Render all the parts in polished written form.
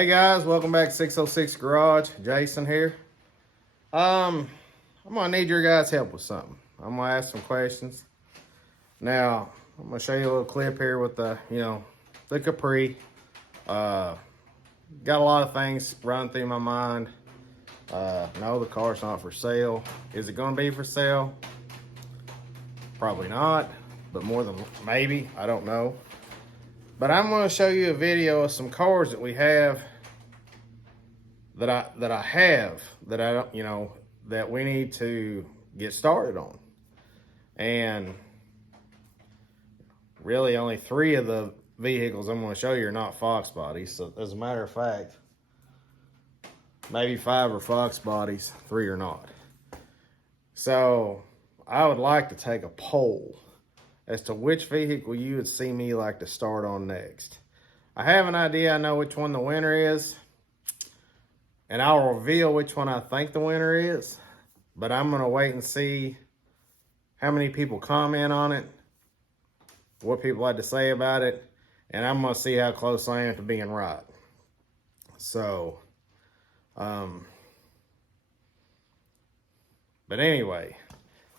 Hey guys, welcome back to 606 Garage. Jason here. I'm gonna need your guys' help with something. I'm gonna ask some questions. Now, I'm gonna show you a little clip here with the Capri. Got a lot of things running through my mind. No, the car's not for sale. Is it gonna be for sale? Probably not, but more than maybe, I don't know. But I'm gonna show you a video of some cars that we have that I have that I don't, that we need to get started on. And really only 3 of the vehicles I'm going to show you are not Fox bodies. So as a matter of fact, maybe 5 are Fox bodies, 3 are not. So I would like to take a poll as to which vehicle you would see me like to start on next. I have an idea. I know which one the winner is, and I'll reveal which one I think the winner is, but I'm going to wait and see how many people comment on it, what people had to say about it, and I'm going to see how close I am to being right. So, but anyway,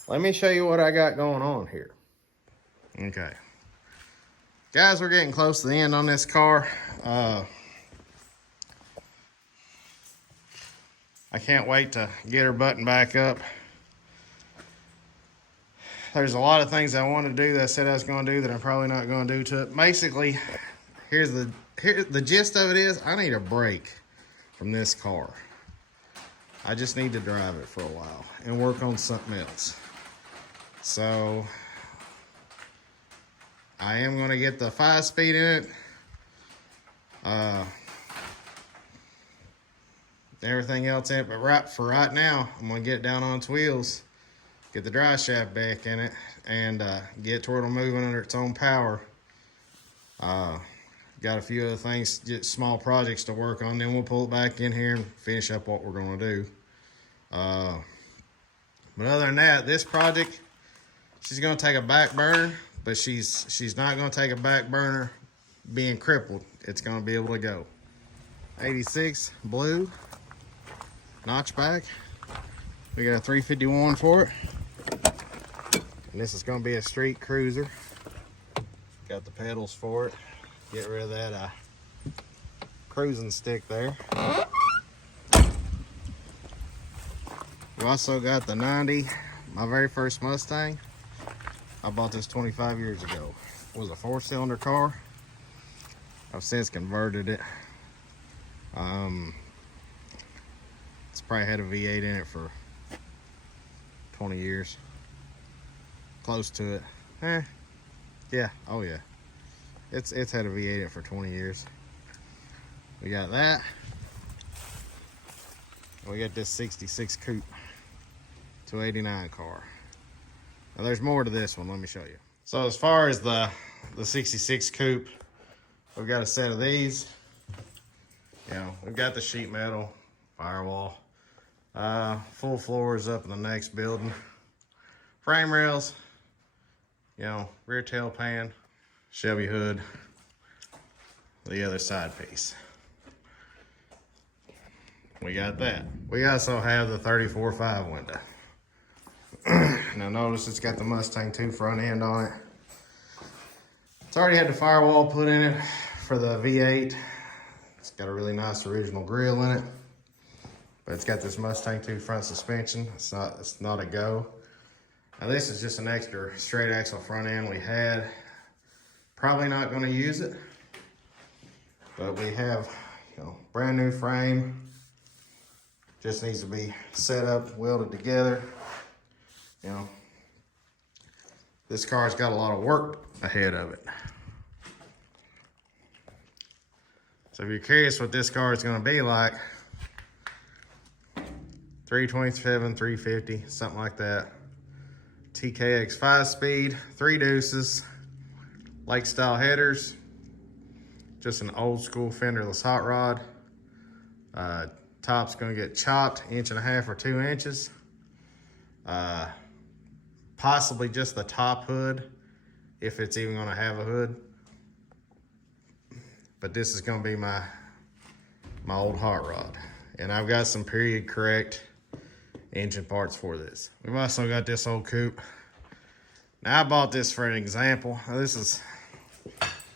let me show you what I got going on here. Okay. Guys, we're getting close to the end on this car. I can't wait to get her buttoned back up. There's a lot of things I want to do that I said I was going to do that I'm probably not going to do to it. Basically, here's the gist of it is I need a break from this car. I just need to drive it for a while and work on something else. So I am going to get the 5-speed in it. Everything else in it, but for right now, I'm going to get it down on its wheels, get the drive shaft back in it, and get it to where it'll move under its own power. Got a few other things, just small projects to work on, then we'll pull it back in here and finish up what we're going to do. But other than that, this project, she's going to take a back burner, but she's not going to take a back burner being crippled. It's going to be able to go. 86 blue notchback. We got a 351 for it. And this is going to be a street cruiser. Got the pedals for it. Get rid of that cruising stick there. We also got the 90, my very first Mustang. I bought this 25 years ago. It was a 4-cylinder car. I've since converted it. It's probably had a V8 in it for 20 years. Close to it. Yeah, oh yeah. It's had a V8 in it for 20 years. We got that. We got this 66 coupe 289 car. Now there's more to this one, let me show you. So as far as the 66 coupe, we've got a set of these. We've got the sheet metal, firewall, full floors up in the next building, frame rails, rear tail pan, Chevy hood, the other side piece. We got that. We also have the 34.5 window. Now notice it's got the Mustang 2 front end on it. It's already had the firewall put in it for the V8. It's got a really nice original grill in it. But it's got this Mustang 2 front suspension. It's not a go. Now this is just an extra straight axle front end we had. Probably not going to use it. But we have, brand new frame. Just needs to be set up, welded together. This car's got a lot of work ahead of it. So if you're curious what this car is going to be like, 327, 350, something like that. TKX 5-speed, 3 deuces, lake style headers, just an old school fenderless hot rod. Top's going to get chopped 1.5 inches or 2 inches. Possibly just the top hood, if it's even going to have a hood. But this is going to be my my old hot rod. And I've got some period correct engine parts for this. We've also got this old coupe. Now I bought this for an example. Now, this is,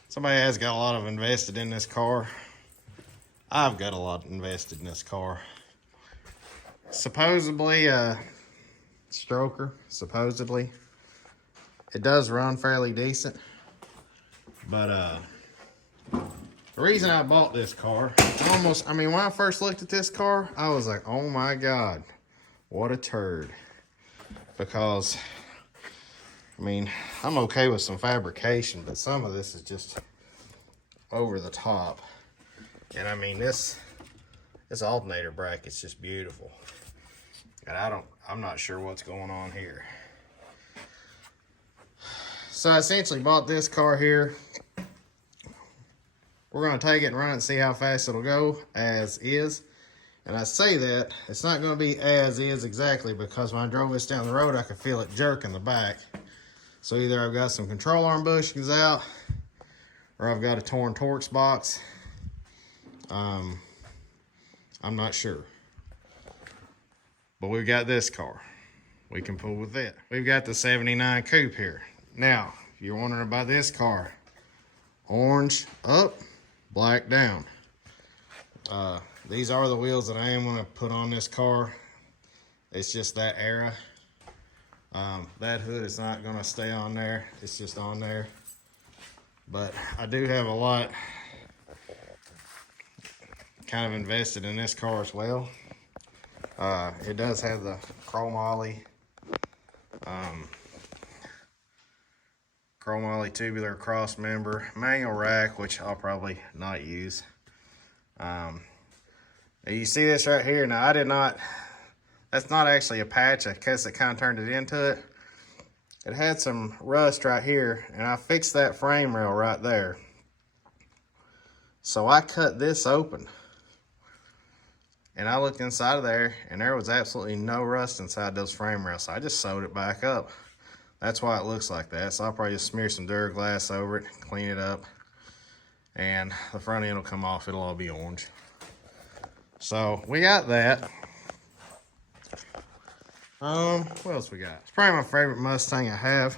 somebody has got a lot of invested in this car. I've got a lot invested in this car. Supposedly a stroker, supposedly. It does run fairly decent. But the reason I bought this car, when I first looked at this car, I was like, oh my God, what a turd. Because, I'm okay with some fabrication, but some of this is just over the top. And this alternator bracket's just beautiful. And I'm not sure what's going on here. So I essentially bought this car here. We're gonna take it and run it and see how fast it'll go as is. And I say that, it's not gonna be as is exactly, because when I drove this down the road, I could feel it jerk in the back. So either I've got some control arm bushings out, or I've got a torn Torx box. I'm not sure. But we've got this car. We can pull with it. We've got the 79 coupe here. Now, if you're wondering about this car, orange up, black down. These are the wheels that I am going to put on this car. It's just that era. That hood is not going to stay on there. It's just on there. But I do have a lot kind of invested in this car as well. It does have the chromoly tubular cross member, manual rack, which I'll probably not use. You see this right here. Now that's not actually a patch. I guess it kind of turned it into it. It had some rust right here, and I fixed that frame rail right there. So I cut this open, and I looked inside of there, and there was absolutely no rust inside those frame rails. So I just sewed it back up. That's why it looks like that. So I'll probably just smear some Duraglass over it, clean it up, and the front end will come off. It'll all be orange. So we got that. What else we got? It's probably my favorite Mustang I have.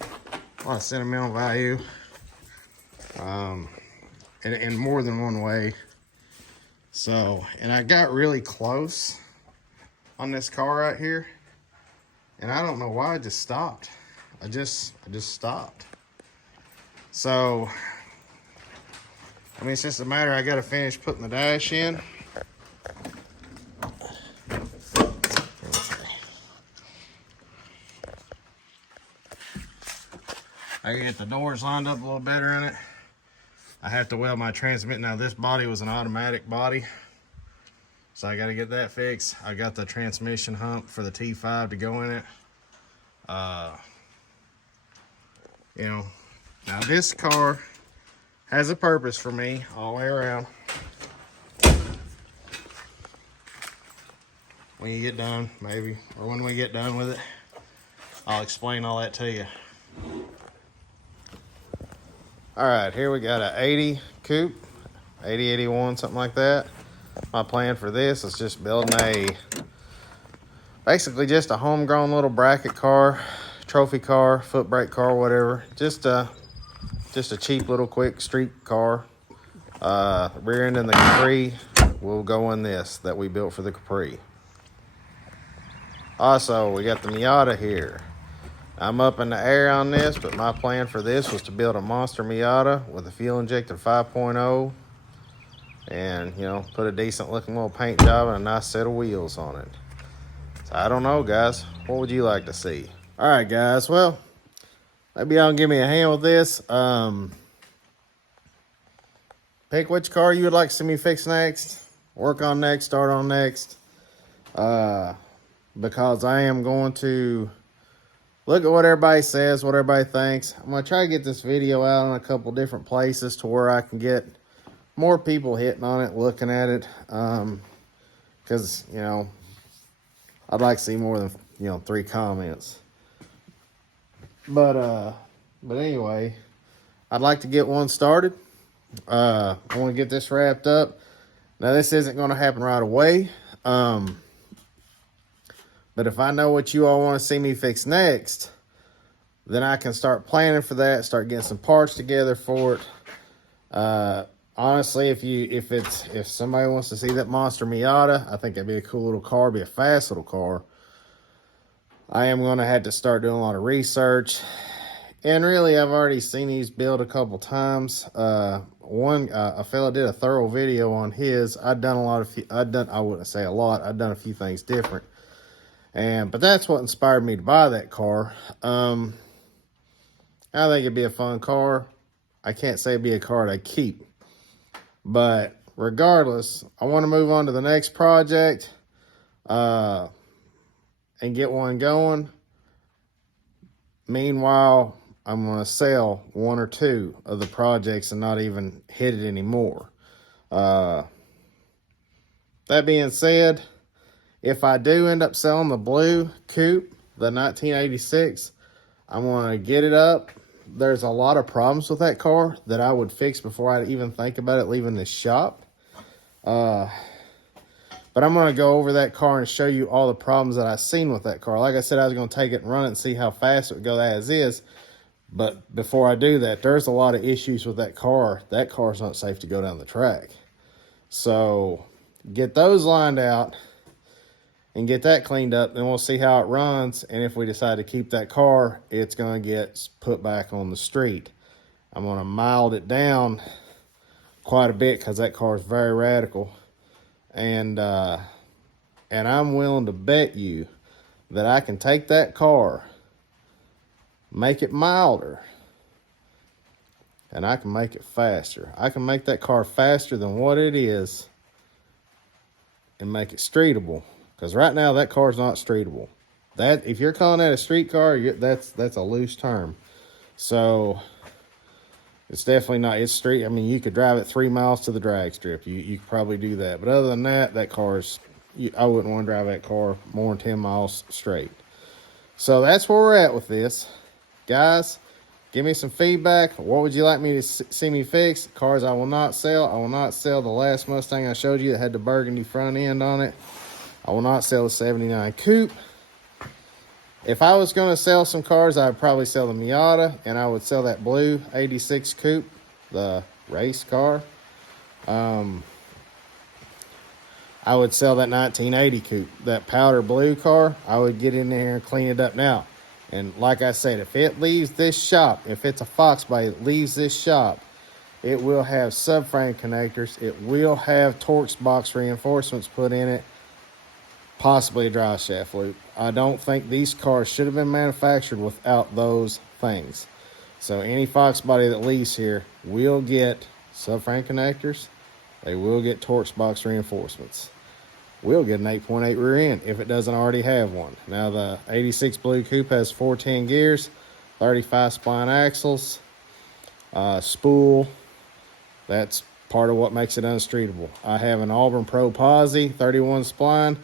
A lot of sentimental value. In more than one way. So, and I got really close on this car right here, and I don't know why I just stopped. I just stopped. So, it's just a matter, I got to finish putting the dash in. I gotta get the doors lined up a little better in it. I have to weld my transmission. Now this body was an automatic body, so I got to get that fixed. I got the transmission hump for the T5 to go in it. Now this car has a purpose for me all the way around. When you get done, maybe, or when we get done with it, I'll explain all that to you. All right, here we got an 80 coupe, 80, 81, something like that. My plan for this is just building basically just a homegrown little bracket car, trophy car, foot brake car, whatever. Just a cheap little quick street car. Rear end and the Capri will go in this that we built for the Capri. Also, we got the Miata here. I'm up in the air on this, but my plan for this was to build a monster Miata with a fuel injected 5.0 and, put a decent looking little paint job and a nice set of wheels on it. So I don't know, guys. What would you like to see? All right, guys. Well, maybe y'all can give me a hand with this. Pick which car you would like to see me fix next, work on next, start on next. Because I am going to look at what everybody says, what everybody thinks. I'm going to try to get this video out in a couple different places to where I can get more people hitting on it, looking at it. Because, I'd like to see more than, 3 comments. But anyway, I'd like to get one started. I want to get this wrapped up. Now, this isn't going to happen right away. But if I know what you all want to see me fix next, then I can start planning for that, start getting some parts together for it. Honestly, if somebody wants to see that monster Miata, I think that'd be a cool little car, be a fast little car. I am going to have to start doing a lot of research. And really, I've already seen these build a couple times. A fella did a thorough video on his. I wouldn't say a lot. I've done a few things different. But that's what inspired me to buy that car. I think it'd be a fun car. I can't say it'd be a car I'd keep. But regardless, I want to move on to the next project. And get one going. Meanwhile, I'm going to sell one or two of the projects and not even hit it anymore. That being said, if I do end up selling the blue coupe, the 1986, I'm going to get it up. There's a lot of problems with that car that I would fix before I even think about it leaving the shop. But I'm going to go over that car and show you all the problems that I've seen with that car. Like I said, I was going to take it and run it and see how fast it would go as is. But before I do that, there's a lot of issues with that car. That car's not safe to go down the track. So get those lined out and get that cleaned up. Then we'll see how it runs. And if we decide to keep that car, it's going to get put back on the street. I'm going to mild it down quite a bit because that car is very radical. And I'm willing to bet you that I can take that car, make it milder, and I can make it faster. I can make that car faster than what it is and make it streetable. Because right now, that car's not streetable. That, if you're calling that a street car, that's a loose term. So it's definitely not. It's street. I mean, you could drive it 3 miles to the drag strip. You could probably do that. But other than that, that car's, I wouldn't want to drive that car more than 10 miles straight. So that's where we're at with this. Guys, give me some feedback. What would you like me to see me fix? Cars I will not sell. I will not sell the last Mustang I showed you that had the burgundy front end on it. I will not sell the 79 coupe. If I was going to sell some cars, I would probably sell the Miata, and I would sell that blue 86 coupe, the race car. I would sell that 1980 coupe, that powder blue car. I would get in there and clean it up now. And like I said, if it leaves this shop, if it's a Fox body that leaves this shop, it will have subframe connectors. It will have Torx box reinforcements put in it. Possibly a drive shaft loop. I don't think these cars should have been manufactured without those things. So any Fox body that leaves here will get subframe connectors. They will get Torx box reinforcements. We'll get an 8.8 rear end if it doesn't already have one. Now the 86 Blue Coupe has 410 gears, 35 spline axles, spool. That's part of what makes it unstreetable. I have an Auburn Pro Posi 31 spline.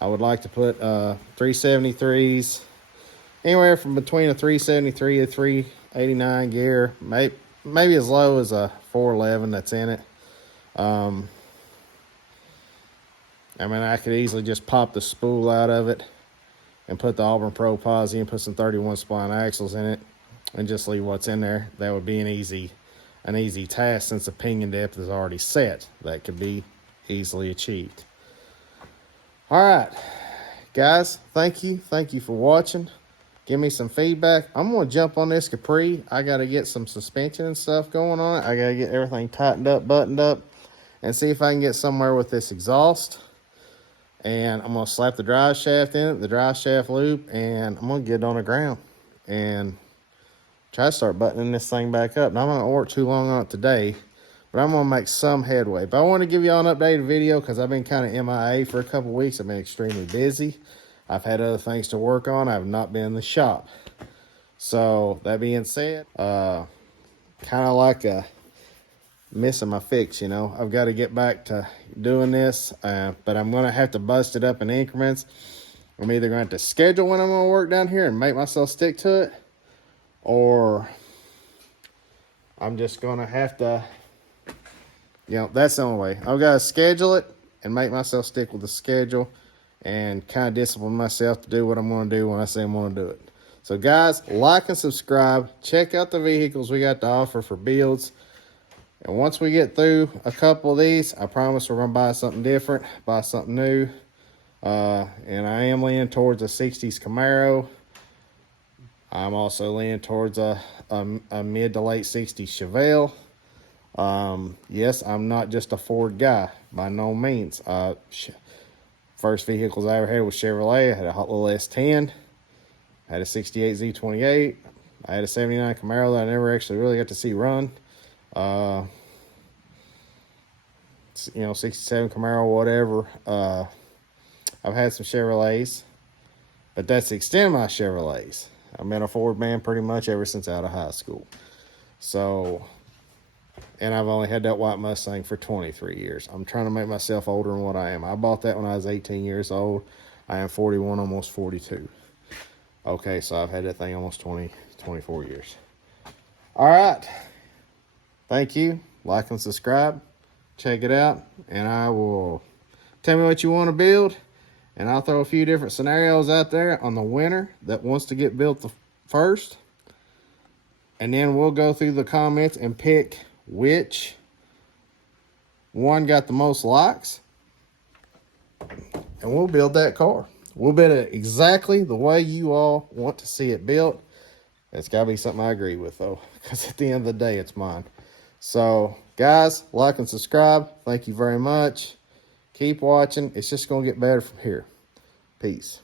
I would like to put 373s, anywhere from between a 373 to 389 gear, maybe as low as a 411 that's in it. I mean, I could easily just pop the spool out of it and put the Auburn Pro Posi and put some 31 spline axles in it and just leave what's in there. That would be an easy task since the pinion depth is already set. That could be easily achieved. All right, guys, thank you for watching. Give me some feedback. I'm going to jump on this Capri. I got to get some suspension and stuff going on it. I got to get everything tightened up, buttoned up, and see if I can get somewhere with this exhaust. And I'm going to slap the drive shaft in it, the drive shaft loop, and I'm going to get it on the ground and try to start buttoning this thing back up. Now, I'm not going to work too long on it today, but I'm going to make some headway. But I want to give y'all an updated video because I've been kind of MIA for a couple weeks. I've been extremely busy. I've had other things to work on. I have not been in the shop. So, that being said, kind of like missing my fix, you know. I've got to get back to doing this, but I'm going to have to bust it up in increments. I'm either going to have to schedule when I'm going to work down here and make myself stick to it, or I'm just going to have to You know, that's the only way. I've got to schedule it and make myself stick with the schedule and kind of discipline myself to do what I'm going to do when I say I'm going to do it. So, guys, like and subscribe. Check out the vehicles we got to offer for builds. And once we get through a couple of these, I promise we're going to buy something different, buy something new. And I am leaning towards a 60s Camaro. I'm also leaning towards a mid to late 60s Chevelle. Yes, I'm not just a Ford guy, by no means. First vehicles I ever had was Chevrolet. I had a Hot Little S10. I had a 68 Z28. I had a 79 Camaro that I never actually really got to see run. 67 Camaro, whatever. I've had some Chevrolets, but that's the extent of my Chevrolets. I've been a Ford man pretty much ever since out of high school. So, and I've only had that white Mustang for 23 years. I'm trying to make myself older than what I am. I bought that when I was 18 years old. I am 41, almost 42. Okay, so I've had that thing almost 24 years. All right. Thank you. Like and subscribe. Check it out. And I will tell me what you want to build. And I'll throw a few different scenarios out there on the winner that wants to get built first. And then we'll go through the comments and pick which one got the most likes. And we'll build that car. We'll build it exactly the way you all want to see it built. It's got to be something I agree with, though, because at the end of the day, it's mine. So, guys, like and subscribe. Thank you very much. Keep watching. It's just going to get better from here. Peace.